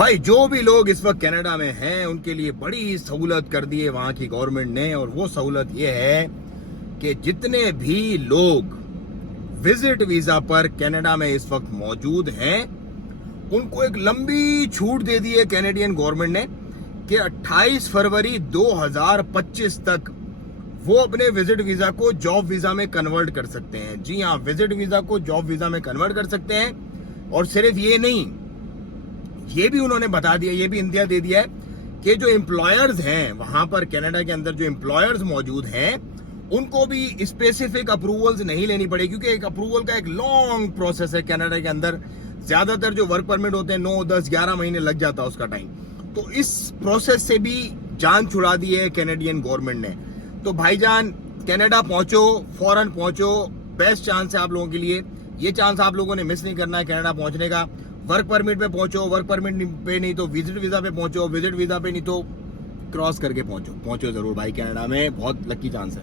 भाई जो भी लोग इस वक्त कनाडा में हैं उनके लिए बड़ी सहूलत कर दी है वहां की गवर्नमेंट ने, और वो सहूलत ये है कि जितने भी लोग विजिट वीजा पर कनाडा में इस वक्त मौजूद हैं उनको एक लंबी छूट दे दी है कैनेडियन गवर्नमेंट ने कि 28 फरवरी 2025 तक वो अपने विजिट वीजा को जॉब वीजा में कन्वर्ट कर सकते हैं। जी हाँ, विजिट वीजा को जॉब वीजा में कन्वर्ट कर सकते हैं। और सिर्फ ये नहीं, ये भी उन्होंने बता दिया, ये भी इंदिया दे दिया है कि जो एम्प्लॉयर्स हैं वहां पर कनाडा के अंदर, जो एम्प्लॉयर्स मौजूद हैं उनको भी स्पेसिफिक अप्रूवल्स नहीं लेनी पड़ेगी, क्योंकि एक अप्रूवल का एक लॉन्ग प्रोसेस है कनाडा के अंदर। ज्यादातर जो वर्क परमिट होते हैं 9, 10, 11 महीने लग जाता है उसका टाइम। तो इस प्रोसेस से भी जान छुड़ा दी है कैनेडियन गवर्नमेंट ने। तो भाईजान कनाडा पहुंचो, फौरन पहुंचो, बेस्ट चांस है आप लोगों के लिए। ये चांस आप लोगों ने मिस नहीं करना है कनाडा पहुंचने का। वर्क परमिट पे पहुंचो, वर्क परमिट पे नहीं तो विजिट वीजा पे पहुंचो, विजिट वीजा पे नहीं तो क्रॉस करके पहुंचो जरूर भाई। कनाडा में बहुत लकी चांस है।